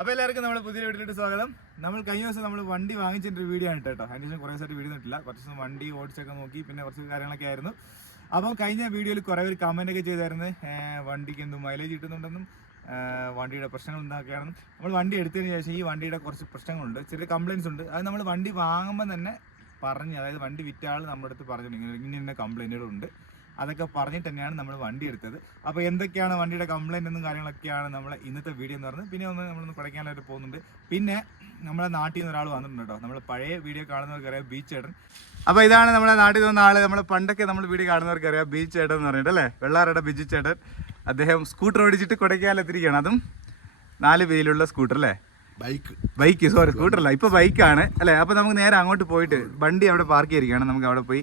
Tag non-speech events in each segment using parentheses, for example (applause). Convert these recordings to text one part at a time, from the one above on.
അപ്പോൾ എല്ലാവർക്കും നമ്മൾ പുതിയ വീട്ടിലോട്ട് സ്വാഗതം. നമ്മൾ കഴിഞ്ഞ ദിവസം നമ്മൾ വണ്ടി വാങ്ങിച്ചിട്ട് ഒരു വീഡിയോ ആണ് കേട്ടോ. അതിന് ശേഷം കുറേ ദിവസമായിട്ട് വീഡിയോ ഇട്ടില്ല കുറച്ച് ദിവസം വണ്ടി ഓടിച്ചൊക്കെ നോക്കി പിന്നെ കുറച്ച് കാര്യങ്ങളൊക്കെ ആയിരുന്നു. അപ്പം കഴിഞ്ഞ വീഡിയോയിൽ കുറേ പേര് ഒക്കെ ചെയ്തായിരുന്നു. വണ്ടിക്ക് എന്തും മൈലേജ് കിട്ടുന്നുണ്ടെന്നും വണ്ടിയുടെ പ്രശ്നങ്ങൾ എന്തൊക്കെയാണെന്നും. നമ്മൾ വണ്ടി എടുത്തതിന് ശേഷം ഈ വണ്ടിയുടെ കുറച്ച് പ്രശ്നങ്ങളുണ്ട്. ചെറിയ കംപ്ലയിൻസ് ഉണ്ട്. അത് നമ്മൾ വണ്ടി വാങ്ങുമ്പോൾ തന്നെ പറഞ്ഞ് അതായത് വണ്ടി വിറ്റ ആൾ നമ്മുടെ അടുത്ത് പറഞ്ഞു ഇങ്ങനെ ഇന്ന കംപ്ലൈന്റുകളുണ്ട് അതൊക്കെ പറഞ്ഞിട്ട് തന്നെയാണ് നമ്മൾ വണ്ടി എടുത്തത്. അപ്പോൾ എന്തൊക്കെയാണ് വണ്ടിയുടെ കംപ്ലൈന്റ് എന്നും കാര്യങ്ങളൊക്കെയാണ് നമ്മൾ ഇന്നത്തെ വീഡിയോ എന്ന് പറഞ്ഞത്. പിന്നെ ഒന്ന് നമ്മളൊന്ന് കുടയ്ക്കാനായിട്ട് പോകുന്നുണ്ട്. പിന്നെ നമ്മളെ നാട്ടിൽ നിന്ന് ഒരാൾ വന്നിട്ടുണ്ട് കേട്ടോ. നമ്മൾ പഴയ വീഡിയോ കാണുന്നവർക്കറിയാം ബീച്ച് ഏട്ടൻ അപ്പോൾ ഇതാണ് നമ്മുടെ നാട്ടിൽ നിന്ന് ആൾ. നമ്മൾ പണ്ടൊക്കെ നമ്മൾ വീഡിയോ കാണുന്നവർക്കറിയാം ബീച്ച് ചേട്ടൻ എന്ന് പറഞ്ഞിട്ട് അല്ലേ? വെള്ളാറയുടെ ബിജു ചേട്ടൻ. അദ്ദേഹം സ്കൂട്ടർ ഓടിച്ചിട്ട് കൊടൈക്കാനെത്തിരിക്കുകയാണ് അതും നാല് പേരിലുള്ള സ്കൂട്ടർ അല്ലേ? ബൈക്ക് ബൈക്ക് സോറി സ്കൂട്ടർ അല്ല. ഇപ്പൊ ബൈക്കാണ് അല്ലേ? അപ്പൊ നമുക്ക് നേരെ അങ്ങോട്ട് പോയിട്ട് വണ്ടി അവിടെ പാർക്ക് ചെയ്തിരിക്കുകയാണ്. നമുക്ക് അവിടെ പോയി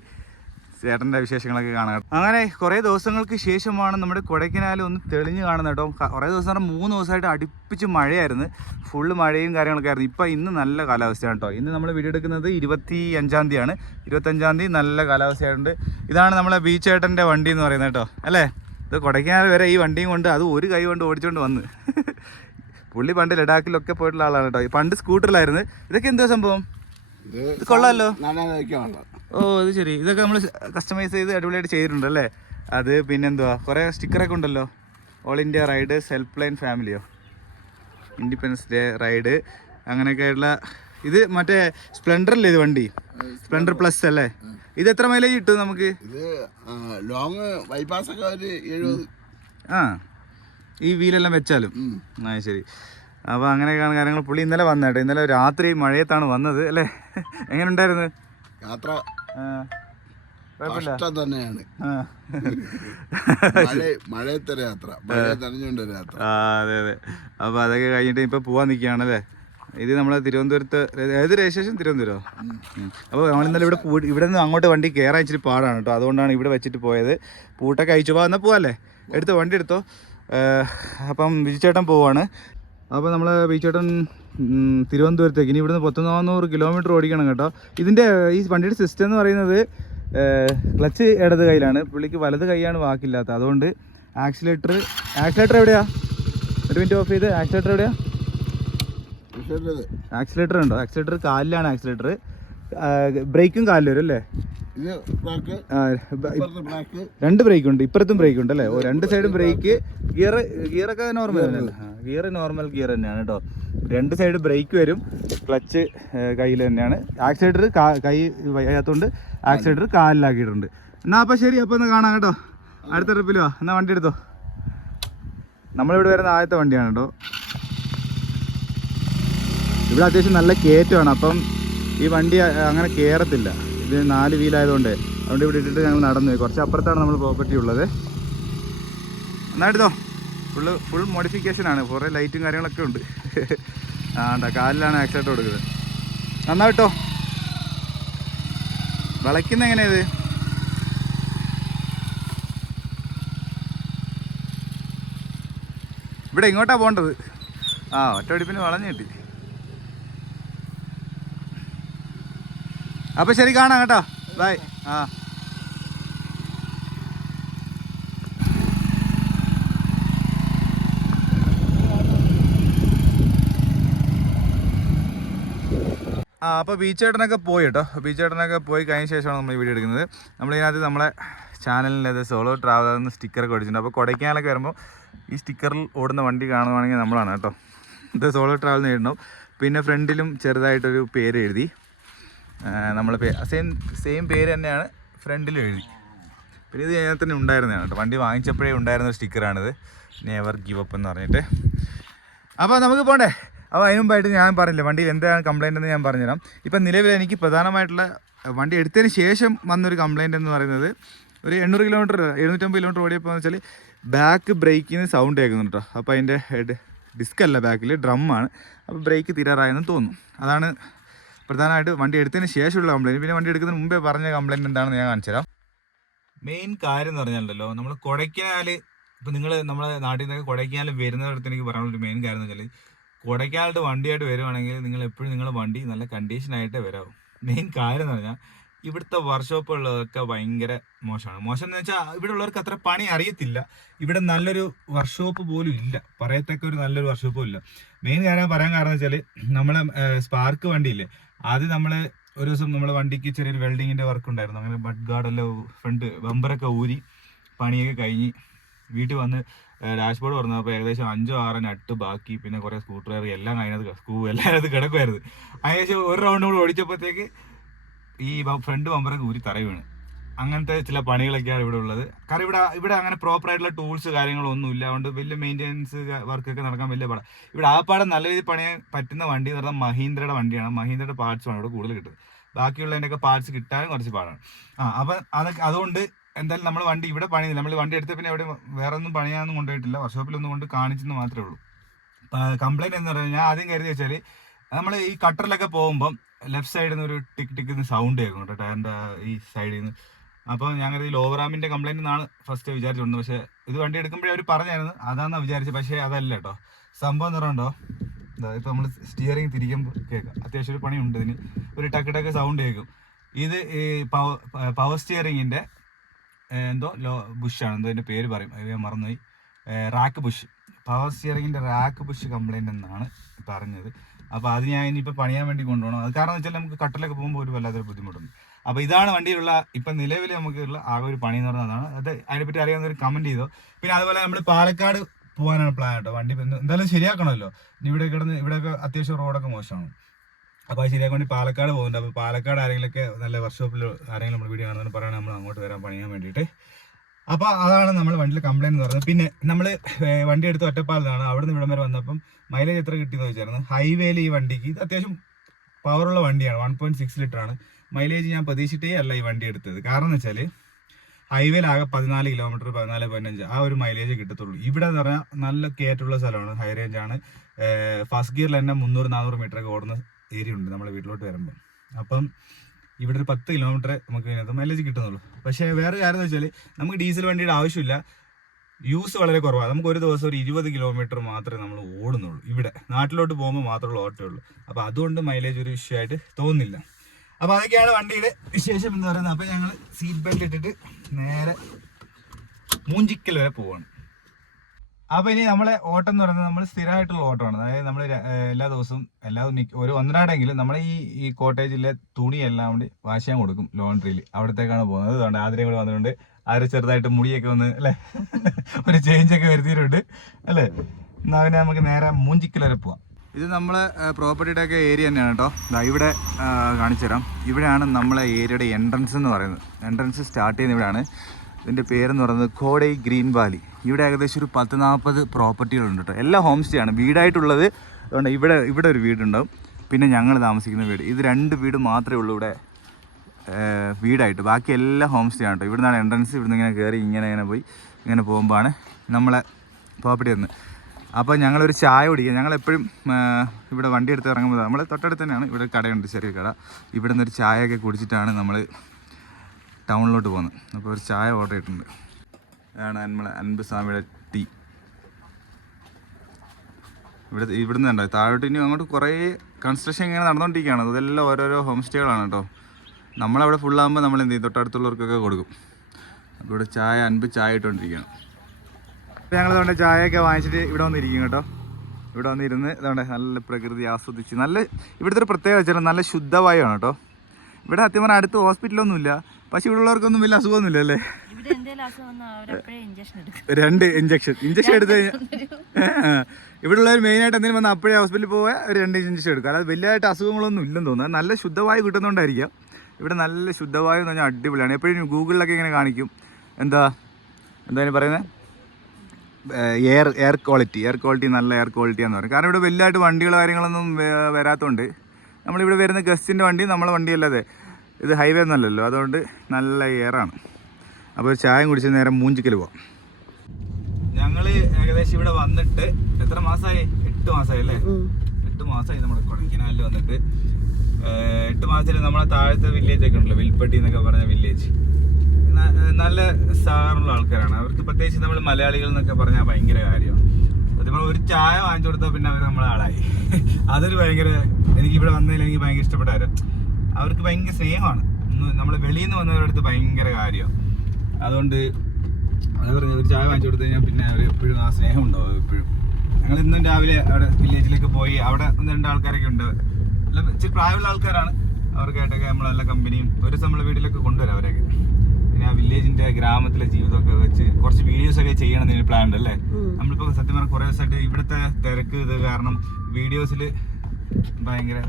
ചേട്ടന്റെ വിശേഷങ്ങളൊക്കെ കാണാം അങ്ങനെ കുറേ ദിവസങ്ങൾക്ക് ശേഷമാണ് നമ്മുടെ കൊടൈക്കനാൽ ഒന്ന് തെളിഞ്ഞ് കാണുന്നത് കേട്ടോ. കുറേ ദിവസം പറഞ്ഞാൽ മൂന്ന് ദിവസമായിട്ട് അടുപ്പിച്ച് മഴയായിരുന്നു. ഫുള്ള് മഴയും കാര്യങ്ങളൊക്കെ ആയിരുന്നു. ഇപ്പം ഇന്ന് നല്ല കാലാവസ്ഥയാണ് കേട്ടോ. ഇന്ന് നമ്മൾ വീഡിയോ എടുക്കുന്നത് ഇരുപത്തി അഞ്ചാം തീയതിയാണ്. ഇരുപത്തഞ്ചാം തീയതി നല്ല കാലാവസ്ഥയായിട്ടുണ്ട്. ഇതാണ് നമ്മളെ ബീച്ച് ഏട്ടന്റെ വണ്ടി എന്ന് പറയുന്നത് കേട്ടോ. അല്ലേ? ഇത് കൊടൈക്കനാൽ വരെ ഈ വണ്ടിയും കൊണ്ട് അത് ഒരു കൈ കൊണ്ട് ഓടിച്ചുകൊണ്ട് വന്ന്. (laughs) പുള്ളി പണ്ട് ലഡാക്കിലൊക്കെ പോയിട്ടുള്ള ആളാണ് കേട്ടോ. പണ്ട് സ്കൂട്ടറിലായിരുന്നു. ഇതൊക്കെ എന്തോ സംഭവം? ഇത് കൊള്ളാമല്ലോ ഓ അത് ശരി. ഇതൊക്കെ നമ്മൾ കസ്റ്റമൈസ് ചെയ്ത് അടിപൊളിയായിട്ട് ചെയ്തിട്ടുണ്ട് അല്ലേ അത് പിന്നെന്തുവാ? കുറേ സ്റ്റിക്കറൊക്കെ ഉണ്ടല്ലോ. All India ride self line ഫാമിലിയോ independence day ride അങ്ങനെയൊക്കെയുള്ള ഇത് മറ്റേ സ്പ്ലെൻഡറല്ലേ ഇത് വണ്ടി? സ്പ്ലെൻഡർ പ്ലസ് അല്ലേ? ഇത് എത്ര മൈലേജ് കിട്ടും നമുക്ക്? ഇത് ലോങ് ബൈപ്പാസ് ഒക്കെ ഒരു എഴുപത്. ആ ഈ വീലെല്ലാം വെച്ചാലും. ആ ശരി. അപ്പോൾ അങ്ങനെയൊക്കെയാണ് കാര്യങ്ങൾ. പുള്ളി ഇന്നലെ വന്നേട്ടോ ഇന്നലെ രാത്രി മഴയത്താണ് വന്നത് അല്ലേ? എങ്ങനെ ഉണ്ടായിരുന്നു? യാത്ര കഷ്ടം തന്നെയാണ്. യാത്ര യാത്ര. ആ അതെ അതെ. അപ്പോൾ അതൊക്കെ കഴിഞ്ഞിട്ട് ഇപ്പൊ പോവാൻ നിൽക്കുകയാണല്ലേ ഇത് നമ്മളെ തിരുവനന്തപുരത്ത് ഏത് രജിസ്ട്രേഷൻ? തിരുവനന്തപുരം? അപ്പോൾ നമ്മൾ ഇന്നലെ ഇവിടെ ഇവിടെ നിന്ന് അങ്ങോട്ട് വണ്ടി കയറാൻ ഇച്ചിരി പാടാണ് കേട്ടോ. അതുകൊണ്ടാണ് ഇവിടെ വെച്ചിട്ട് പോയത്. പൂട്ടൊക്കെ അയച്ചു. പോകാം എന്നാൽ പോവാല്ലേ? എടുത്തോ വണ്ടി എടുത്തോ. അപ്പം വിജിച്ചേട്ടൻ പോവാണ്. അപ്പോൾ നമ്മൾ ബീച്ചേട്ടൻ തിരുവനന്തപുരത്തേക്ക്. ഇനി ഇവിടുന്ന് പത്ത് നാനൂറ് കിലോമീറ്റർ ഓടിക്കണം കേട്ടോ. ഇതിന്റെ ഈ വണ്ടിയുടെ സിസ്റ്റം എന്ന് പറയുന്നത് ക്ലച്ച് ഇടത് കയ്യിലാണ് പുള്ളിക്ക് വലത് കൈയാണ് വാക്കില്ലാത്ത അതുകൊണ്ട് ആക്സിലേറ്റർ ആക്സിലേറ്റർ എവിടെയാ? ഒരു മിനിറ്റ് ഓഫ് ചെയ്ത്. ആക്സിലേറ്റർ എവിടെയാ? ആക്സിലേറ്റർ ഉണ്ടോ? ആക്സിലേറ്റർ കാലിലാണ് ആക്സിലേറ്റർ ബ്രേക്കും കാലിൽ വരും അല്ലേ? രണ്ട് ബ്രേക്ക് ഉണ്ട് ഇപ്പുറത്തും ബ്രേക്ക് ഉണ്ട് അല്ലേ രണ്ട് സൈഡും ബ്രേക്ക്. ഗിയർ ഗിയറൊക്കെ നോർമൽ തന്നെയല്ലേ? ഗിയർ നോർമൽ ഗിയർ തന്നെയാണ് കേട്ടോ. രണ്ട് സൈഡ് ബ്രേക്ക് വരും ക്ലച്ച് കയ്യിൽ തന്നെയാണ്. ആക്സിലേറ്റർ കൈ വയ്യാത്തതുകൊണ്ട് ആക്സിലേറ്റർ കാലിലാക്കിയിട്ടുണ്ട്. എന്നാ അപ്പം ശരി അപ്പൊ ഒന്ന് കാണാം കേട്ടോ. അടുത്ത ട്രിപ്പിൽ വാ. എന്നാ വണ്ടി എടുത്തോ. നമ്മളിവിടെ വരുന്ന ആദ്യത്തെ വണ്ടിയാണ് കേട്ടോ. ഇവിടെ അത്യാവശ്യം നല്ല കയറ്റമാണ്. അപ്പം ഈ വണ്ടി അങ്ങനെ കയറത്തില്ല ഇത് നാല് വീലായതുകൊണ്ട് അതുകൊണ്ട് ഇവിടെ ഇട്ടിട്ട് ഞങ്ങൾ നടന്നു പോയി. കുറച്ച് അപ്പുറത്താണ് നമ്മൾ പ്രോപ്പർട്ടി ഉള്ളത് എന്നായിട്ടോ ഫുള്ള് ഫുൾ മോഡിഫിക്കേഷൻ ആണ്. കുറേ ലൈറ്റും കാര്യങ്ങളൊക്കെ ഉണ്ട്. ആ ഉണ്ടോ കാലിലാണ് ആക്സിഡന്റ് കൊടുക്കുന്നത്. നന്നായിട്ടോ വിളയ്ക്കുന്ന എങ്ങനെയാ ഇത്? ഇവിടെ ഇങ്ങോട്ടാ പോകേണ്ടത്. ആ ഒറ്റവടിപ്പിന് വളഞ്ഞു കിട്ടി അപ്പൊ ശരി കാണാം കേട്ടോ. ബൈ ആ. ആ അപ്പോൾ ബീച്ച് ചേട്ടനൊക്കെ പോയി കേട്ടോ. ബീച്ച് ചേട്ടനൊക്കെ പോയി കഴിഞ്ഞ ശേഷമാണ് നമ്മൾ ഈ വീഡിയോ എടുക്കുന്നത്. നമ്മളിതിനകത്ത് നമ്മളെ ചാനലിന്റെ സോളോ ട്രാവലർ എന്ന് സ്റ്റിക്കറൊക്കെ അടിച്ചിട്ടുണ്ട്. അപ്പോൾ കൊടൈക്കനാലൊക്കെ വരുമ്പോൾ ഈ സ്റ്റിക്കറിൽ ഓടുന്ന വണ്ടി കാണുവാണെങ്കിൽ നമ്മളാണ് കേട്ടോ. ഇത് സോളോ ട്രാവൽ നേടണം പിന്നെ ഫ്രണ്ടിലും ചെറുതായിട്ടൊരു പേര് എഴുതി. നമ്മൾ സെയിം സെയിം പേര് തന്നെയാണ് ഫ്രണ്ടിലും എഴുതി. പിന്നെ ഇത് ഞാൻ തന്നെ ഉണ്ടായിരുന്നതാണ് കേട്ടോ. വണ്ടി വാങ്ങിച്ചപ്പോഴേ ഉണ്ടായിരുന്ന ഒരു സ്റ്റിക്കറാണിത് നെവർ ഗിവ് അപ്പ് എന്ന് പറഞ്ഞിട്ട്. അപ്പോൾ നമുക്ക് പോണ്ടേ? അപ്പോൾ അതിന് മുമ്പായിട്ട് ഞാൻ പറഞ്ഞില്ല വണ്ടിയിൽ എന്താണ് കംപ്ലൈന്റ് എന്ന് ഞാൻ പറഞ്ഞുതരാം. ഇപ്പം നിലവിൽ എനിക്ക് പ്രധാനമായിട്ടുള്ള വണ്ടി എടുത്തതിന് ശേഷം വന്നൊരു കംപ്ലൈന്റ് എന്ന് പറയുന്നത് ഒരു എണ്ണൂറ് കിലോമീറ്റർ എഴുന്നൂറ്റമ്പത് കിലോമീറ്റർ ഓടിയപ്പോൾ എന്ന് വെച്ചാൽ ബാക്ക് ബ്രേക്കിന് സൗണ്ട് കേൾക്കുന്നുണ്ട് കേട്ടോ അപ്പോൾ അതിന്റെ ഡിസ്ക് അല്ല ബാക്കിൽ ഡ്രമ്മാണ് അപ്പോൾ ബ്രേക്ക് തീരാറായെന്ന് തോന്നും അതാണ് പ്രധാനമായിട്ട് വണ്ടി എടുത്തതിന് ശേഷമുള്ള കംപ്ലൈന്റ് പിന്നെ വണ്ടി എടുക്കുന്നതിന് മുമ്പേ പറഞ്ഞ കംപ്ലൈന്റ് എന്താണെന്ന് ഞാൻ കാണിച്ചു തരാം മെയിൻ കാര്യം എന്ന് പറഞ്ഞാലല്ലോ നമ്മൾ കൊടൈക്കനാൽ ഇപ്പം നിങ്ങൾ നമ്മളെ നാട്ടിൽ നിന്നൊക്കെ കൊടൈക്കനാൽ വരുന്നിടത്ത് എനിക്ക് പറയാനുള്ള ഒരു മെയിൻ കാര്യം എന്ന് വെച്ചാൽ കൊടൈക്കനാലിട്ട് വണ്ടിയായിട്ട് വരുവാണെങ്കിൽ നിങ്ങൾ എപ്പോഴും നിങ്ങളുടെ വണ്ടി നല്ല കണ്ടീഷനായിട്ട് വരാവും. മെയിൻ കാര്യം എന്ന് പറഞ്ഞാൽ ഇവിടുത്തെ വർക്ക്ഷോപ്പുള്ളതൊക്കെ ഭയങ്കര മോശമാണ്. മോശം എന്ന് വെച്ചാൽ ഇവിടെ ഉള്ളവർക്ക് അത്ര പണി അറിയത്തില്ല. ഇവിടെ നല്ലൊരു വർക്ക്ഷോപ്പ് പോലും ഇല്ല. പറയത്തക്ക ഒരു നല്ലൊരു വർക്ക്ഷോപ്പും ഇല്ല. മെയിൻ കാര്യം പറയാൻ കാരണം വെച്ചാൽ നമ്മളെ സ്പാർക്ക് വണ്ടിയില്ലേ ആദ്യം നമ്മൾ ഒരു ദിവസം നമ്മളെ വണ്ടിക്ക് ചെറിയൊരു വെൽഡിങ്ങിന്റെ വർക്ക് ഉണ്ടായിരുന്നു. അങ്ങനെ ബഡ് ഗാർഡെല്ലാം ഫ്രണ്ട് ബമ്പറൊക്കെ ഊരി പണിയൊക്കെ കഴിഞ്ഞ് വീട്ടിൽ വന്ന് ഡാഷ്ബോർഡ് പറഞ്ഞപ്പോൾ ഏകദേശം അഞ്ചോ ആറോ നട്ട് ബാക്കി പിന്നെ കുറേ സ്ക്രൂ ഡ്രൈവർ എല്ലാം അതിനകത്ത് സ്കൂ എല്ലാം അതിനകത്ത് കിടക്കുമായിരുന്നു അതിനുശേഷം ഒരു റൗണ്ട് കൂടെ ഓടിച്ചപ്പോഴത്തേക്ക് ഈ ഫ്രണ്ട് ബമ്പറൊക്കെ ഊരി തറ വീണ് അങ്ങനത്തെ ചില പണികളൊക്കെയാണ് ഇവിടെ ഉള്ളത്. കാരണം ഇവിടെ ഇവിടെ അങ്ങനെ പ്രോപ്പർ ആയിട്ടുള്ള ടൂൾസ് കാര്യങ്ങളൊന്നും ഇല്ല അതുകൊണ്ട് വലിയ മെയിന്റെനൻസ് വർക്കൊക്കെ നടക്കാൻ വലിയ പാടാണ് ഇവിടെ ആ പാടം നല്ല രീതിയിൽ പണിയാൻ പറ്റുന്ന വണ്ടി എന്ന് പറഞ്ഞാൽ മഹീന്ദ്രയുടെ വണ്ടിയാണ്. മഹീന്ദ്രയുടെ പാർട്സ് ആണ് ഇവിടെ കൂടുതൽ കിട്ടുന്നത്. ബാക്കിയുള്ളതിന്റെയൊക്കെ പാർട്സ് കിട്ടാനും കുറച്ച് പാടാണ്. ആ അപ്പം അതൊക്കെ അതുകൊണ്ട് എന്തായാലും നമ്മൾ വണ്ടി ഇവിടെ പണിയില്ല നമ്മൾ വണ്ടി എടുത്ത പിന്നെ എവിടെ വേറെ ഒന്നും പണിയാനൊന്നും കൊണ്ടുപോയിട്ടില്ല. വർക്ക്ഷോപ്പിലൊന്നും കൊണ്ട് കാണിച്ചെന്ന് മാത്രമേ ഉള്ളൂ. കംപ്ലൈന്റ് എന്ന് പറഞ്ഞാൽ ഞാൻ ആദ്യം കരുതി വെച്ചാൽ നമ്മൾ ഈ കട്ടറിലൊക്കെ പോകുമ്പം ലെഫ്റ്റ് സൈഡിൽ നിന്ന് ഒരു ടിക് ടിക്ക് സൗണ്ട് കേൾക്കും കേട്ടോ ടയറിന്റെ ഈ സൈഡിൽ നിന്ന് അപ്പോൾ ഞങ്ങൾ ഈ ലോവറാമിന്റെ കംപ്ലൈന്റ് എന്നാണ് ഫസ്റ്റ് വിചാരിച്ചിട്ടുണ്ട് പക്ഷേ ഇത് വണ്ടി എടുക്കുമ്പോഴേ അവർ പറഞ്ഞായിരുന്നു. അതാണെന്നാണ് വിചാരിച്ചത് പക്ഷേ അതല്ല കേട്ടോ. സംഭവം എന്ന് പറഞ്ഞോ ഇപ്പോൾ നമ്മൾ സ്റ്റിയറിംഗ് തിരിക്കുമ്പോൾ കേൾക്കാം. അത്യാവശ്യം ഒരു പണിയുണ്ട് ഇതിന്. ഒരു ടക്ക് ടക്ക് സൗണ്ട് കേൾക്കും. ഇത് ഈ പവർ പവർ സ്റ്റിയറിങ്ങിന്റെ എന്തോ ലോ ബുഷാണ് എന്തോ അതിന്റെ പേര് പറയും. ഞാൻ മറന്നുപോയി. Rack bush. പവർ സ്റ്റിയറിങ്ങിന്റെ റാക്ക് ബുഷ് കംപ്ലൈന്റ് എന്നാണ് പറഞ്ഞത്. അപ്പോൾ അത് ഞാൻ ഇനിയിപ്പോൾ പണിയാൻ വേണ്ടി കൊണ്ടുപോകണം. അത് കാരണം വെച്ചാൽ നമുക്ക് കട്ടിലൊക്കെ പോകുമ്പോൾ ഒരു വല്ലാത്തൊരു ബുദ്ധിമുട്ടുണ്ട്. അപ്പോൾ ഇതാണ് വണ്ടിയിലുള്ള ഇപ്പം നിലവിൽ നമുക്കുള്ള ആകെ ഒരു പണി എന്ന് പറഞ്ഞതാണ് അത് അതിനെപ്പറ്റി അറിയാവുന്നവർ കമന്റ് ചെയ്തോ. പിന്നെ അതുപോലെ നമ്മൾ പാലക്കാട് പോകാനാണ് പ്ലാൻ കേട്ടോ. വണ്ടി എന്തായാലും ശരിയാക്കണമല്ലോ. ഇവിടെ കിടന്ന് ഇവിടെയൊക്കെ അത്യാവശ്യം റോഡൊക്കെ മോശമാണ്. അപ്പോൾ അത് ശരിയാക്കാൻ വേണ്ടി പാലക്കാട് പോകുന്നുണ്ട്. അപ്പോൾ പാലക്കാട് ആരെങ്കിലുമൊക്കെ നല്ല വർക്ക്ഷോപ്പിൽ ആരെങ്കിലും നമ്മൾ വീഡിയോ കാണുന്നതെന്ന് പറയണം നമ്മൾ അങ്ങോട്ട് വരാൻ പണിയാൻ വേണ്ടിയിട്ട്. അപ്പോൾ അതാണ് നമ്മൾ വണ്ടിയിൽ കംപ്ലൈന്റ് എന്ന് പറയുന്നത്. പിന്നെ നമ്മൾ വണ്ടി എടുത്ത് ഒറ്റപ്പാലത്താണ്. അവിടെ നിന്ന് ഇവിടം വരെ വന്നപ്പം മൈലേജ് എത്ര കിട്ടിയെന്ന് ചോദിച്ചായിരുന്നു. ഹൈവേയിൽ ഈ വണ്ടിക്ക് ഇത് അത്യാവശ്യം പവറുള്ള വണ്ടിയാണ്. വൺ പോയിന്റ് സിക്സ് ലിറ്റർ ആണ്. മൈലേജ് ഞാൻ പ്രതീക്ഷിച്ചിട്ടേ അല്ല ഈ വണ്ടി എടുത്തത്. കാരണം എന്ന് വെച്ചാൽ ഹൈവേയിൽ ആകെ പതിനാല് കിലോമീറ്റർ പതിനാല് പതിനഞ്ച് ആ ഒരു മൈലേജ് കിട്ടത്തുള്ളൂ. ഇവിടെ എന്ന് പറഞ്ഞാൽ നല്ല കയറ്റുള്ള സ്ഥലമാണ്. ഹൈ റേഞ്ച് ആണ്. ഫസ്റ്റ് ഗിയറിൽ തന്നെ മുന്നൂറ് നാനൂറ് മീറ്റർ ഒക്കെ ഓടുന്ന ഏരിയ ഉണ്ട് നമ്മുടെ വീട്ടിലോട്ട് വരുമ്പോൾ അപ്പം ഇവിടെ ഒരു പത്ത് കിലോമീറ്റർ നമുക്ക് ഇതിനകത്ത് മൈലേജ് കിട്ടുന്നുള്ളൂ. പക്ഷേ വേറെ കാര്യം എന്ന് വെച്ചാൽ നമുക്ക് ഡീസൽ വണ്ടിയുടെ ആവശ്യമില്ല. യൂസ് വളരെ കുറവാണ് നമുക്ക് ഒരു ദിവസം ഒരു ഇരുപത് കിലോമീറ്റർ മാത്രമേ നമ്മൾ ഓടുന്നുള്ളൂ ഇവിടെ. നാട്ടിലോട്ട് പോകുമ്പോൾ മാത്രമുള്ള ഓട്ടമുള്ളൂ അപ്പോൾ അതുകൊണ്ട് മൈലേജ് ഒരു വിഷയമായിട്ട് തോന്നുന്നില്ല. അപ്പോൾ അതൊക്കെയാണ് വണ്ടിയുടെ വിശേഷം എന്ന് പറയുന്നത്. അപ്പോൾ ഞങ്ങൾ സീറ്റ് ബെൽറ്റ് ഇട്ടിട്ട് നേരെ മൂഞ്ചിക്കൽ വരെ പോവാണ്. അപ്പോൾ ഇനി നമ്മളെ ഓട്ടം എന്ന് പറയുന്നത് നമ്മൾ സ്ഥിരമായിട്ടുള്ള ഓട്ടമാണ്. അതായത് നമ്മൾ എല്ലാ ദിവസവും എല്ലാ ഒരു ഒന്നരാടെങ്കിലും നമ്മൾ ഈ ഈ കോട്ടേജിലെ തുണിയെല്ലാം കൂടി വാഷ് ചെയ്യാൻ കൊടുക്കും ലോണ്ടറിയിൽ അവിടത്തേക്കാണ് പോകുന്നത്. അതുകൊണ്ട് ആദ്യം കൂടെ വന്നിട്ടുണ്ട്. ആര് ചെറുതായിട്ട് മുടിയൊക്കെ വന്ന് അല്ലേ? (laughs) ഒരു ചേഞ്ച് ഒക്കെ വരുത്തിയിട്ടുണ്ട്. അല്ലേ? എന്നാൽ പിന്നെ നമുക്ക് നേരെ മൂഞ്ചിക്കൽ വരെ പോവാം. ഇത് നമ്മളെ പ്രോപ്പർട്ടിയുടെ ഒക്കെ ഏരിയ തന്നെയാണ് കേട്ടോ. ഇതാ ഇവിടെ കാണിച്ചു തരാം. ഇവിടെയാണ് നമ്മളെ ഏരിയയുടെ എൻട്രൻസ് എന്ന് പറയുന്നത്. എൻട്രൻസ് സ്റ്റാർട്ട് ചെയ്യുന്ന ഇവിടെയാണ്. ഇതിന്റെ പേരെന്ന് പറയുന്നത് കോടൈ ഗ്രീൻ വാലി. ഇവിടെ ഏകദേശം ഒരു പത്ത് നാൽപ്പത് പ്രോപ്പർട്ടികളുണ്ട് കേട്ടോ എല്ലാ ഹോം സ്റ്റേ ആണ് വീടായിട്ടുള്ളത് അതുകൊണ്ട് ഇവിടെ ഇവിടെ ഒരു വീടുണ്ടാവും. പിന്നെ ഞങ്ങൾ താമസിക്കുന്ന വീട്. ഇത് രണ്ട് വീട് മാത്രമേ ഉള്ളൂ ഇവിടെ വീടായിട്ട്. ബാക്കി എല്ലാം ഹോം സ്റ്റേ ആണ് കേട്ടോ ഇവിടെ നിന്നാണ് എൻട്രൻസ്. ഇവിടുന്ന് ഇങ്ങനെ കയറി ഇങ്ങനെ ഇങ്ങനെ പോയി ഇങ്ങനെ പോകുമ്പോഴാണ് നമ്മളെ പ്രോപ്പർട്ടി വന്ന് അപ്പോൾ ഞങ്ങളൊരു ചായ കുടിക്കുക. ഞങ്ങളെപ്പോഴും ഇവിടെ വണ്ടി എടുത്ത് ഇറങ്ങുമ്പോൾ നമ്മൾ തൊട്ടടുത്ത് തന്നെയാണ്. ഇവിടെ കടയുണ്ട് ചെറിയ കട. ഇവിടെ നിന്നൊരു ചായയൊക്കെ കുടിച്ചിട്ടാണ് നമ്മൾ ടൗണിലോട്ട് പോകുന്നത്. അപ്പോൾ ഒരു ചായ ഓർഡർ ചെയ്തിട്ടുണ്ട്. അതാണ് നമ്മളെ അൻപ് സ്വാമിയുടെ ടീ. ഇവിടെ ഇവിടുന്ന് ഉണ്ടോ താഴോട്ട് ഇനി അങ്ങോട്ട് കുറേ കൺസ്ട്രക്ഷൻ ഇങ്ങനെ നടന്നുകൊണ്ടിരിക്കുകയാണ് അതെല്ലാം ഓരോരോ ഹോം സ്റ്റേകളാണ് കേട്ടോ. നമ്മളവിടെ ഫുള്ളാകുമ്പോൾ നമ്മൾ എന്ത് ചെയ്യും? തൊട്ടടുത്തുള്ളവർക്കൊക്കെ കൊടുക്കും. അപ്പോൾ ഇവിടെ ചായ അൻപ് ചായ ഇട്ടുകൊണ്ടിരിക്കുകയാണ്. അപ്പോൾ ഞങ്ങൾ അതുകൊണ്ട് ചായയൊക്കെ വാങ്ങിച്ചിട്ട് ഇവിടെ വന്നിരിക്കും കേട്ടോ. ഇവിടെ വന്നിരുന്ന് ഇതുകൊണ്ട് നല്ല പ്രകൃതി ആസ്വദിച്ച് നല്ല ഇവിടുത്തെ ഒരു പ്രത്യേകത വെച്ചാൽ നല്ല ശുദ്ധവായുവാണ് കേട്ടോ. ഇവിടെ സത്യം പറഞ്ഞാൽ അടുത്ത് ഹോസ്പിറ്റലൊന്നുമില്ല പക്ഷേ ഇവിടെ ഉള്ളവർക്കൊന്നും വലിയ അസുഖമൊന്നുമില്ല അല്ലേ? രണ്ട് ഇഞ്ചക്ഷൻ ഇഞ്ചക്ഷൻ എടുത്ത് കഴിഞ്ഞാൽ ഇവിടെ ഉള്ളവർ മെയിനായിട്ട് എന്തെങ്കിലും വന്നാൽ അപ്പോഴേ ഹോസ്പിറ്റലിൽ പോയാൽ ഒരു രണ്ട് ഇഞ്ചക്ഷൻ എടുക്കുക അത് വലിയതായിട്ട് അസുഖങ്ങളൊന്നും ഇല്ലെന്ന് തോന്നുന്നത് നല്ല ശുദ്ധവായു കിട്ടുന്നുണ്ടായിരിക്കാം. ഇവിടെ നല്ല ശുദ്ധവായു എന്ന് പറഞ്ഞാൽ അടിപൊളിയാണ്. എപ്പോഴും ഗൂഗിളിലൊക്കെ ഇങ്ങനെ കാണിക്കും. എന്താ എന്താ പറയുന്നത് air air quality air quality നല്ല എയർ ക്വാളിറ്റി എന്ന് പറയും. കാരണം ഇവിടെ വലിയതായിട്ട് വണ്ടികൾ കാര്യങ്ങളൊന്നും വരാത്തതുകൊണ്ട് നമ്മളിവിടെ വരുന്ന ഗസ്റ്റിന്റെ വണ്ടി നമ്മളെ വണ്ടിയല്ലാതെ. ഇത് ഹൈവേ ഒന്നല്ലല്ലോ അതുകൊണ്ട് നല്ല എയറാണ് അപ്പോൾ ചായം കുടിച്ച് നേരം മൂഞ്ചിക്കൽ പോവാം. ഞങ്ങൾ ഏകദേശം ഇവിടെ വന്നിട്ട് എത്ര മാസമായി എട്ട് മാസമായി അല്ലേ? എട്ട് മാസമായി നമ്മൾ കൊടൈക്കനാലിൽ വന്നിട്ട്. എട്ട് മാസത്തിൽ നമ്മളെ താഴത്തെ വില്ലേജ് ഒക്കെ ഉണ്ടല്ലോ വിൽപ്പട്ടി എന്നൊക്കെ പറഞ്ഞ വില്ലേജ് നല്ല സഹകരണമുള്ള ആൾക്കാരാണ്. അവർക്ക് പ്രത്യേകിച്ച് നമ്മൾ മലയാളികൾ എന്നൊക്കെ പറഞ്ഞാൽ ഭയങ്കര കാര്യമാണ്. സത്യം പറഞ്ഞാൽ ഒരു ചായ വാങ്ങിച്ചു കൊടുത്താൽ പിന്നെ അവർ നമ്മളെ ആളായി. അതൊരു ഭയങ്കര എനിക്ക് ഇവിടെ വന്നതിൽ എനിക്ക് ഭയങ്കര ഇഷ്ടപ്പെട്ട കാര്യം. അവർക്ക് ഭയങ്കര സ്നേഹമാണ്. നമ്മൾ വെളിയിൽ നിന്ന് വന്നവരുടെ അടുത്ത് ഭയങ്കര കാര്യമാണ്. അതുകൊണ്ട് അത് പറഞ്ഞു ഒരു ചായ വാങ്ങിച്ചു കൊടുത്തു കഴിഞ്ഞാൽ പിന്നെ അവർ എപ്പോഴും ആ സ്നേഹം ഉണ്ടാവും എപ്പോഴും. ഞങ്ങൾ ഇന്നും രാവിലെ അവിടെ വില്ലേജിലേക്ക് പോയി അവിടെ ഒന്ന് രണ്ട് ആൾക്കാരൊക്കെ ഉണ്ട്. നല്ല ഇച്ചിരി പ്രായമുള്ള ആൾക്കാരാണ്. അവർക്കായിട്ടൊക്കെ നമ്മളെല്ലാ കമ്പനിയും ഒരു ദിവസം നമ്മളെ വീട്ടിലൊക്കെ കൊണ്ടുവരാം അവരൊക്കെ പിന്നെ ആ വില്ലേജിന്റെ ഗ്രാമത്തിലെ ജീവിതമൊക്കെ വെച്ച് കുറച്ച് വീഡിയോസ് ഒക്കെ ചെയ്യണം എന്നൊരു പ്ലാൻ ഉണ്ട് അല്ലേ? നമ്മളിപ്പോ സത്യം പറഞ്ഞാൽ കുറേ ദിവസമായിട്ട് ഇവിടുത്തെ തിരക്ക് ഇത് കാരണം വീഡിയോസിൽ ഭയങ്കര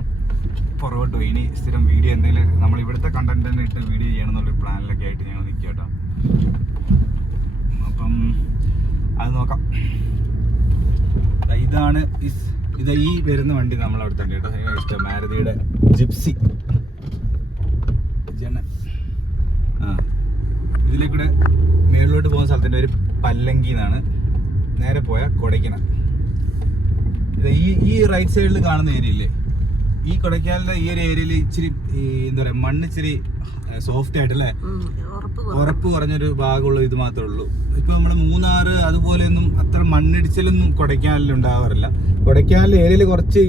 പുറകോട്ട് പോയി. ഇനി സ്ഥിരം വീഡിയോ എന്തെങ്കിലും നമ്മൾ ഇവിടുത്തെ കണ്ടന്റ് തന്നെ ഇട്ട് വീഡിയോ ചെയ്യണം എന്നുള്ളൊരു പ്ലാനിലൊക്കെ ആയിട്ട് ഞങ്ങൾ നിൽക്കുക കേട്ടോ. അപ്പം അത് നോക്കാം. ഇതാണ് ഇത് ഈ വരുന്ന വണ്ടി നമ്മൾ അവിടെ തന്നെ കേട്ടോ ഇഷ്ടം മാരുതിയുടെ ജിപ്സി. ജന. ആ. ഇതിലെ കൂടെ മേളിലോട്ട് പോകുന്ന സ്ഥലത്തിന്റെ ഒരു പല്ലങ്കി എന്നാണ് നേരെ പോയ കൊടയ്ക്കണ ഇത് ഈ ഈ റൈറ്റ് സൈഡിൽ കാണുന്ന ഏരിയ ഇല്ലേ? ഈ കൊടക്കാലിന്റെ ഈ ഒരു ഏരിയയിൽ ഇച്ചിരി എന്താ പറയാ മണ്ണ് ഇച്ചിരി സോഫ്റ്റ് ആയിട്ട് ആയിട്ടല്ലേ? ഉറപ്പ് കുറഞ്ഞൊരു ഭാഗമുള്ള ഇത് മാത്രമേ ഉള്ളൂ. ഇപ്പൊ നമ്മൾ മൂന്നാറ് അതുപോലെയൊന്നും അത്ര മണ്ണിടിച്ചിലൊന്നും കൊടൈക്കനാലിൽ ഉണ്ടാവാറില്ല. കൊടക്കാനിലെ ഏരിയയിൽ കുറച്ച്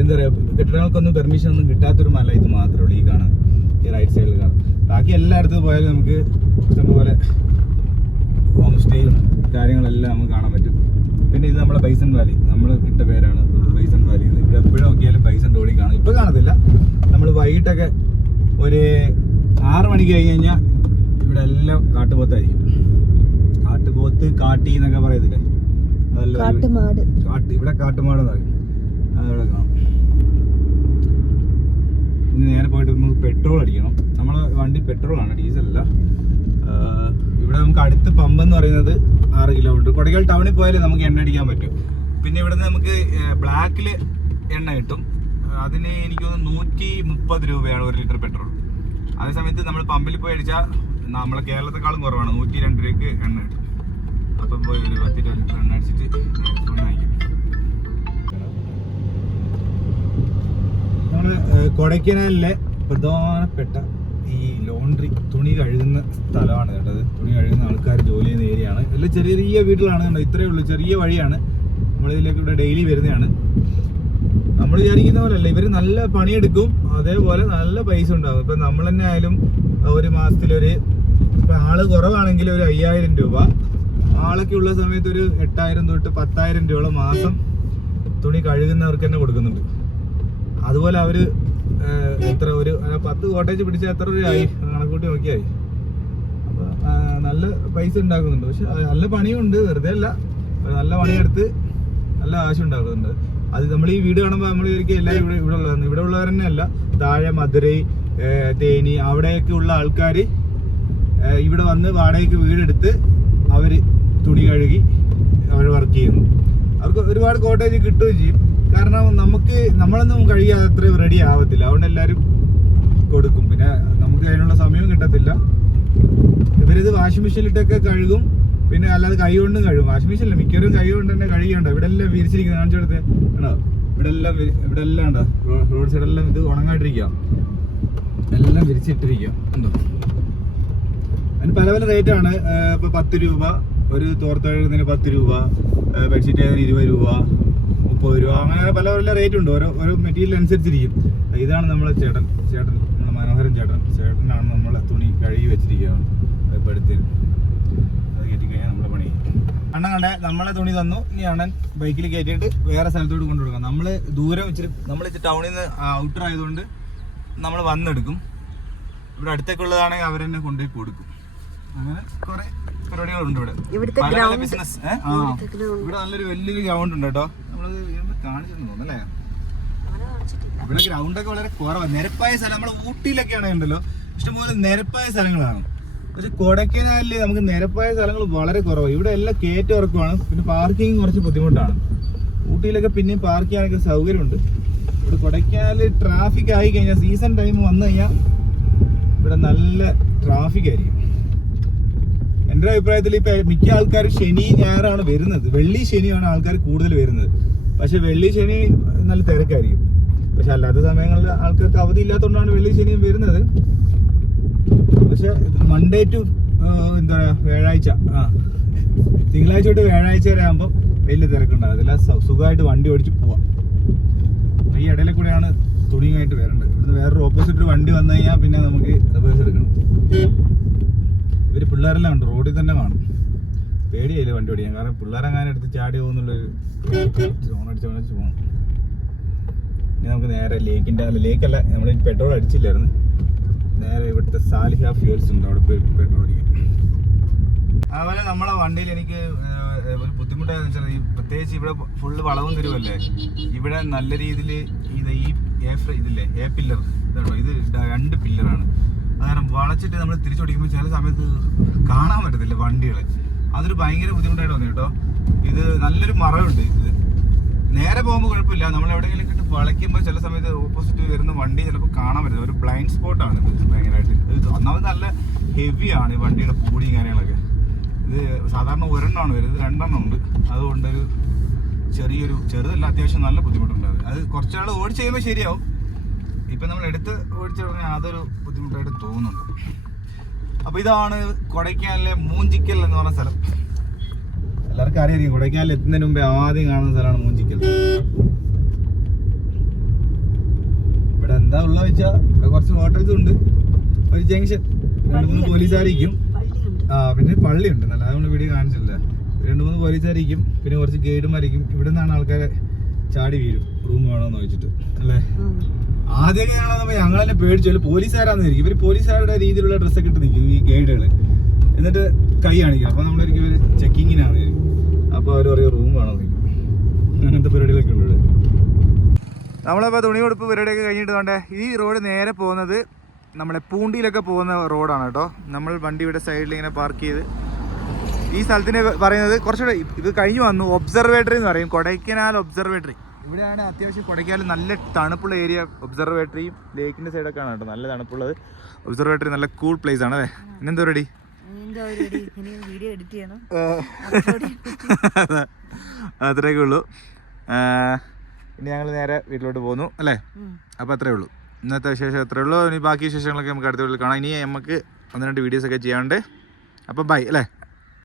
എന്താ പറയാ കെട്ടിടങ്ങൾക്കൊന്നും പെർമിഷൻ ഒന്നും കിട്ടാത്തൊരു മല ഇത് മാത്രമേ ഉള്ളൂ ഈ കാണാൻ ഈ റൈറ്റ് സൈഡിൽ കാണാൻ ബാക്കി എല്ലായിടത്തും പോയാലും നമുക്ക് ഇഷ്ടംപോലെ ഹോം സ്റ്റേയും കാര്യങ്ങളെല്ലാം നമുക്ക് കാണാൻ പറ്റും. പിന്നെ ഇത് നമ്മളെ ബൈസൺ വാലി നമ്മൾ ഇട്ട പേരാണ് ബൈസൺ വാലി ഇത് ഇവിടെ എപ്പോഴും നോക്കിയാലും ബൈസൺ റോഡിൽ കാണും ഇപ്പൊ കാണത്തില്ല നമ്മൾ വൈകിട്ടൊക്കെ ഒരു ആറ് മണിക്ക് കഴിഞ്ഞ് കഴിഞ്ഞാൽ ഇവിടെ എല്ലാം കാട്ടുപോത്തായിരിക്കും. കാട്ടുപോത്ത് കാട്ടി എന്നൊക്കെ പറയത്തില്ലേ? അതല്ല കാട്ടുമാട്. കാട്ട് ഇവിടെ കാട്ടുമാടെന്ന് പറയും അതവിടെ കാണാം. ഇനി നേരെ പോയിട്ട് നമുക്ക് പെട്രോൾ അടിക്കണം. നമ്മളെ വണ്ടി പെട്രോൾ ആണ് ഡീസൽ അല്ല ഇവിടെ നമുക്ക് അടുത്ത പമ്പ് എന്ന് പറയുന്നത് ആറ് കിലോമീറ്റർ. കൊടകൽ ടൗണിൽ പോയാലേ നമുക്ക് എണ്ണ അടിക്കാൻ പറ്റും. പിന്നെ ഇവിടുന്ന് നമുക്ക് ബ്ലാക്കിൽ എണ്ണ കിട്ടും. അതിന് എനിക്ക് തോന്നുന്നു നൂറ്റി മുപ്പത് രൂപയാണ് ഒരു ലിറ്റർ പെട്രോൾ. അതേ സമയത്ത് നമ്മൾ പമ്പിൽ പോയി അടിച്ചാൽ നമ്മളെ കേരളത്തെക്കാളും കുറവാണ്. നൂറ്റി രണ്ട് രൂപയ്ക്ക് എണ്ണ കിട്ടും. അപ്പം പോയി ഒരു പത്ത് ഇരുപത് ലിറ്റർ എണ്ണ അടിച്ചിട്ട് വാങ്ങിക്കും. നമ്മൾ ഏഹ്, കൊടൈക്കനാലിലെ പ്രധാനപ്പെട്ട ഈ ലോണ്ടറി തുണി കഴുകുന്ന സ്ഥലമാണ് കേട്ടത് തുണി കഴുകുന്ന ആൾക്കാർ ജോലി ചെയ്യുന്ന ഏരിയയാണ് എല്ലാം ചെറിയ ചെറിയ വീട്ടിലാണ് കണ്ടോ ഇത്രയേ ഉള്ളൂ. ചെറിയ വഴിയാണ്. നമ്മളിതിലേക്ക് ഇവിടെ ഡെയിലി വരുന്നതാണ്. നമ്മൾ വിചാരിക്കുന്ന പോലെയല്ല. ഇവർ നല്ല പണിയെടുക്കും. അതേപോലെ നല്ല പൈസ ഉണ്ടാകും ഇപ്പൊ നമ്മൾ തന്നെ ആയാലും ഒരു മാസത്തിലൊരു ഒരു ആൾ കുറവാണെങ്കിൽ ഒരു അയ്യായിരം രൂപ. ആളൊക്കെ ഉള്ള സമയത്ത് ഒരു എട്ടായിരം തൊട്ട് പത്തായിരം രൂപ മാസം തുണി കഴുകുന്നവർക്ക് തന്നെ കൊടുക്കുന്നുണ്ട്. അതുപോലെ അവർ എത്ര ഒരു പത്ത് കോട്ടേജ് പിടിച്ചാൽ എത്ര രൂപയായി? കണക്കൂട്ടി നോക്കിയായി. നല്ല പൈസ ഉണ്ടാക്കുന്നുണ്ട്. പക്ഷെ നല്ല പണിയുണ്ട്. വെറുതെ അല്ല. നല്ല പണിയെടുത്ത് നല്ല കാശ് ഉണ്ടാക്കുന്നുണ്ട്. അത് നമ്മൾ ഈ വീട് കാണുമ്പോൾ നമ്മൾ വിചാരിക്കും എല്ലാവരും ഇവിടെ ഇവിടെ ഉള്ളതാണ്. ഇവിടെ ഉള്ളവർ തന്നെ അല്ല. താഴെ മധുരൈ തേനി അവിടെയൊക്കെ ഉള്ള ആൾക്കാർ ഇവിടെ വന്ന് വാടകയ്ക്ക് വീടെടുത്ത് അവർ തുണി കഴുകി അവർ വർക്ക് ചെയ്യുന്നു. അവർക്ക് ഒരുപാട് കോട്ടേജ് കിട്ടുകയും ചെയ്യും. കാരണം നമുക്ക് നമ്മളൊന്നും കഴിയാതെ അത്രയും റെഡി ആവത്തില്ല. അതുകൊണ്ട് എല്ലാവരും കൊടുക്കും. പിന്നെ നമുക്ക് അതിനുള്ള സമയവും കിട്ടത്തില്ല. ഇവരിത് വാഷിംഗ് മെഷീനിലിട്ടൊക്കെ കഴുകും. പിന്നെ അല്ലാതെ കൈ കൊണ്ടും കഴുകും. വാഷിംഗ് മെഷീൻ അല്ല മിക്കവരും കൈ കൊണ്ട് തന്നെ കഴുകിയുണ്ടോ ഇവിടെ എല്ലാം വിരിച്ചിരിക്കുന്നത് കാണിച്ചു കൊടുത്തേ. ആണോ ഇവിടെ എല്ലാം ഇവിടെ എല്ലാം ഉണ്ടോ റോഡ് സൈഡെല്ലാം ഇത് ഉണങ്ങാണ്ടിരിക്കുക എല്ലാം വിരിച്ചിട്ടിരിക്കുക ഉണ്ടോ അതിന് പല പല റേറ്റ് ആണ്. ഇപ്പൊ പത്ത് രൂപ ഒരു തോർത്തെഴുന്നതിന് പത്ത് രൂപ ബെഡ്ഷീറ്റ് ആയതിന് ഇരുപത് രൂപ മുപ്പത് രൂപ അങ്ങനെ പല പല റേറ്റ് ഉണ്ട്. ഓരോ ഓരോ മെറ്റീരിയൽ അനുസരിച്ചിരിക്കും. ഇതാണ് നമ്മളെ ചേട്ടൻ. ചേട്ടൻ നമ്മുടെ മനോഹരൻ ചേട്ടൻ. ചേട്ടനാണ് നമ്മളെ തുണി കഴുകി വെച്ചിരിക്കുകയാണ് അതിപ്പോൾ എടുത്ത് അത് കയറ്റി കഴിഞ്ഞാൽ നമ്മുടെ പണി അണ്ണൻ കണ്ടേ നമ്മളെ തുണി തന്നു. ഇനി അണ്ണൻ ബൈക്കിൽ കയറ്റിയിട്ട് വേറെ സ്ഥലത്തോട്ട് കൊണ്ടുപോകാം നമ്മൾ ദൂരം ഇച്ചിരി നമ്മൾ ഇച്ചിരി ടൗണിൽ നിന്ന് ഔട്ടർ ആയതുകൊണ്ട് നമ്മൾ വന്നെടുക്കും. ഇവിടെ അടുത്തേക്കുള്ളതാണെങ്കിൽ അവർ തന്നെ കൊണ്ടുപോയി കൊടുക്കും. അങ്ങനെ കുറെ പരിപാടികളുണ്ട് ഇവിടെ. ഇവിടുത്തെ? ആ. ഇവിടെ നല്ലൊരു വലിയൊരു ഗ്രൗണ്ട് ഉണ്ട് കേട്ടോ. നമ്മളത് കാണിച്ചിട്ടുണ്ട് തോന്നല്ലേ ഇവിടെ ഗ്രൗണ്ട് ഒക്കെ വളരെ കുറവാണ് നിരപ്പായ സ്ഥലം. നമ്മൾ ഊട്ടിയിലൊക്കെയാണ് ഉണ്ടല്ലോ ഇഷ്ടംപോലെ നിരപ്പായ സ്ഥലങ്ങളാണ്. പക്ഷെ കൊടൈക്കനാലിൽ നമുക്ക് നിരപ്പായ സ്ഥലങ്ങൾ വളരെ കുറവാണ് ഇവിടെ എല്ലാം കയറ്റ പിന്നെ പാർക്കിംഗ് കുറച്ച് ബുദ്ധിമുട്ടാണ്. ഊട്ടിയിലൊക്കെ പിന്നെയും പാർക്ക് ചെയ്യാനൊക്കെ സൗകര്യമുണ്ട്. ഇവിടെ കൊടൈക്കനാലിൽ ട്രാഫിക് ആയി കഴിഞ്ഞാൽ സീസൺ ടൈം വന്നു കഴിഞ്ഞാൽ ഇവിടെ നല്ല ട്രാഫിക് ആയിരിക്കും. എന്റെ അഭിപ്രായത്തിൽ ഇപ്പൊ മിക്ക ആൾക്കാർ ശനി ഞായറാണ് വരുന്നത്. വെള്ളി ശനിയാണ് ആൾക്കാർ കൂടുതൽ വരുന്നത്. പക്ഷെ വെള്ളി ശനി നല്ല തിരക്കായിരിക്കും. പക്ഷെ അല്ലാത്ത സമയങ്ങളിൽ ആൾക്കാർക്ക് അവധി ഇല്ലാത്തതുകൊണ്ടാണ് വെള്ളി ശനിയും വരുന്നത്. പക്ഷെ മൺഡേ ടു എന്താ പറയാ വ്യാഴാഴ്ച ആ. തിങ്കളാഴ്ച തൊട്ട് വ്യാഴാഴ്ച വരെ ആകുമ്പോൾ വലിയ തിരക്കുണ്ടാകത്തില്ല അതെല്ലാം സുഖമായിട്ട് വണ്ടി ഓടിച്ച് പോവാം. ഈ ഇടയിലെ കൂടെയാണ് തുണിയുമായിട്ട് വരേണ്ടത്. ഇവിടുന്ന് വേറെ വേറൊരു ഓപ്പോസിറ്റ് വണ്ടി വന്നു കഴിഞ്ഞാൽ പിന്നെ നമുക്ക് റിവേഴ്സ് എടുക്കണം. ഇവർ പിള്ളേരെല്ലാം ഉണ്ട്. റോഡിൽ തന്നെ കാണും പേടിയായില്ല വണ്ടി ഓടിക്കാൻ? കാരണം പിള്ളേരെങ്ങാനും എടുത്ത് ചാടി പോകുന്നുള്ളൊരു സോൺ അടിച്ച് അടിച്ച് പോകണം ഇനി നമുക്ക് നേരെ ലേക്കിന്റെ അല്ല ലേക്കല്ല നമ്മൾ പെട്രോൾ അടിച്ചില്ലായിരുന്നു. നേരെ ഇവിടുത്തെ സാലിഹ ഫ്യൂൽസ് ഉണ്ട്. അവിടെ പോയി പെട്രോൾ അടിക്കാൻ. അതുപോലെ നമ്മളെ വണ്ടിയിൽ എനിക്ക് ഒരു ബുദ്ധിമുട്ടായെന്ന് വെച്ചാൽ ഈ പ്രത്യേകിച്ച് ഇവിടെ ഫുള്ള് വളവും തരുമല്ലേ ഇവിടെ നല്ല രീതിയിൽ ഇത് ഈ എ ഇതില്ലേ എ പില്ലർ ഇതാണോ? ഇത് രണ്ട് പില്ലറാണ് കാരണം വളച്ചിട്ട് നമ്മൾ തിരിച്ചോടിക്കുമ്പോൾ ചില സമയത്ത് കാണാൻ പറ്റത്തില്ല വണ്ടികൾ അതൊരു ഭയങ്കര ബുദ്ധിമുട്ടായിട്ട് തോന്നി കേട്ടോ. ഇത് നല്ലൊരു മറവുണ്ട് ഇത്. നേരെ പോകുമ്പോൾ കുഴപ്പമില്ല. നമ്മൾ എവിടെയെങ്കിലും വളയ്ക്കുമ്പോൾ ചില സമയത്ത് ഓപ്പോസിറ്റ് വരുന്ന വണ്ടി ചിലപ്പോൾ കാണാൻ പറ്റില്ല. ഒരു ബ്ലൈൻഡ് സ്പോട്ടാണ് ഇത് ഭയങ്കരമായിട്ട് ഒന്നാമത് നല്ല ഹെവിയാണ് ഈ വണ്ടിയുടെ പൂടിയും കാര്യങ്ങളൊക്കെ. ഇത് സാധാരണ ഒരെണ്ണമാണ് വരുന്നത്. രണ്ടെണ്ണം ഉണ്ട്. അതുകൊണ്ടൊരു ചെറിയൊരു ചെറുതല്ല അത്യാവശ്യം നല്ല ബുദ്ധിമുട്ടുണ്ട് അത് അത് കുറച്ചാൾ ഓടിച്ച് കഴിയുമ്പോൾ ശരിയാവും. ഇപ്പം നമ്മൾ എടുത്ത് ഓടിച്ചു തുടങ്ങിയാൽ അതൊരു ബുദ്ധിമുട്ടായിട്ട് തോന്നുന്നുണ്ട്. അപ്പോൾ ഇതാണ് കൊടൈക്കാനിലെ മൂഞ്ചിക്കൽ എന്ന് പറഞ്ഞ സ്ഥലം. എല്ലാവർക്കും അറിയാം കൊടൈക്കാനിൽ എത്തുന്നതിന് മുമ്പേ ആദ്യം കാണുന്ന സ്ഥലമാണ് മൂഞ്ചിക്കൽ ഇവിടെ എന്താ ഉള്ള വെച്ചാ ഇവിടെ കുറച്ച് ഹോട്ടൽസ് ഉണ്ട്. ഒരു ജംഗ്ഷൻ രണ്ട് മൂന്ന് പോലീസുകാരിക്കും ആ പിന്നെ പള്ളി ഉണ്ട് നല്ല നമ്മൾ വീഡിയോ കാണിച്ചില്ല രണ്ട് മൂന്ന് പോലീസുകാരിക്കും പിന്നെ കുറച്ച് ഗൈഡുമാരിക്കും ഇവിടെ നിന്നാണ് ആൾക്കാരെ ചാടി വീഴും. റൂം വേണമെന്ന് ചോദിച്ചിട്ട്. അല്ലേ? ആദ്യമൊക്കെ ഞങ്ങൾ തന്നെ പേടിച്ചു. പോലീസുകാരാന്ന് വിചാരിക്കും ഇവർ പോലീസുകാരുടെ രീതിയിലുള്ള ഡ്രസ്സൊക്കെ ഇട്ട് നിൽക്കും ഈ ഗൈഡുകൾ എന്നിട്ട് കൈ കാണിക്കും. അപ്പോൾ നമ്മളൊരിക്കലും ഇവർ ചെക്കിങ്ങിനാണ് അപ്പൊ അപ്പോൾ അവർ പറയും റൂം വേണമെന്ന് അങ്ങനത്തെ പരിപാടികളൊക്കെ ഉണ്ട് ഇവിടെ. നമ്മളിപ്പോൾ തുണി കൊടുപ്പ് പരിപാടിയൊക്കെ കഴിഞ്ഞിട്ട് വേണ്ടേ ഈ റോഡ് നേരെ പോകുന്നത് നമ്മളെ പൂണ്ടിയിലൊക്കെ പോകുന്ന റോഡാണ് കേട്ടോ. നമ്മൾ വണ്ടി ഇവിടെ സൈഡിൽ ഇങ്ങനെ പാർക്ക് ചെയ്ത്. ഈ സ്ഥലത്തിന് പറയുന്നത് കുറച്ചുകൂടെ ഇത് കഴിഞ്ഞ് വന്നു. ഒബ്സർവേറ്ററി എന്ന് പറയും. കൊടൈക്കനാൽ ഒബ്സർവേറ്ററി ഇവിടെയാണ് അത്യാവശ്യം കൊടൈക്കനാൽ നല്ല തണുപ്പുള്ള ഏരിയ ഒബ്സർവേറ്ററിയും ലേക്കിന്റെ സൈഡൊക്കെ ആണ് കേട്ടോ. നല്ല തണുപ്പുള്ളത്. ഒബ്സർവേറ്ററി നല്ല കൂൾ പ്ലേസ് ആണ് അല്ലേ? എന്നെന്തോ റെഡി എന്തോ വീഡിയോ എഡിറ്റ് ചെയ്യണം. (laughs) അത്രയൊക്കെ ഉള്ളൂ. ഇനി ഞങ്ങൾ നേരെ വീട്ടിലോട്ട് പോന്നു അല്ലേ? അപ്പോൾ അത്രേ ഉള്ളൂ. ഇന്നത്തെ വിശേഷം അത്രേ ഉള്ളൂ. ഇനി ബാക്കി വിശേഷങ്ങളൊക്കെ നമുക്ക് അടുത്ത വീട്ടിൽ കാണാം. ഇനി നമുക്ക് ഒന്ന് രണ്ട് വീഡിയോസ് ഒക്കെ ചെയ്യാണ്ട് അപ്പോൾ ബൈ അല്ലേ?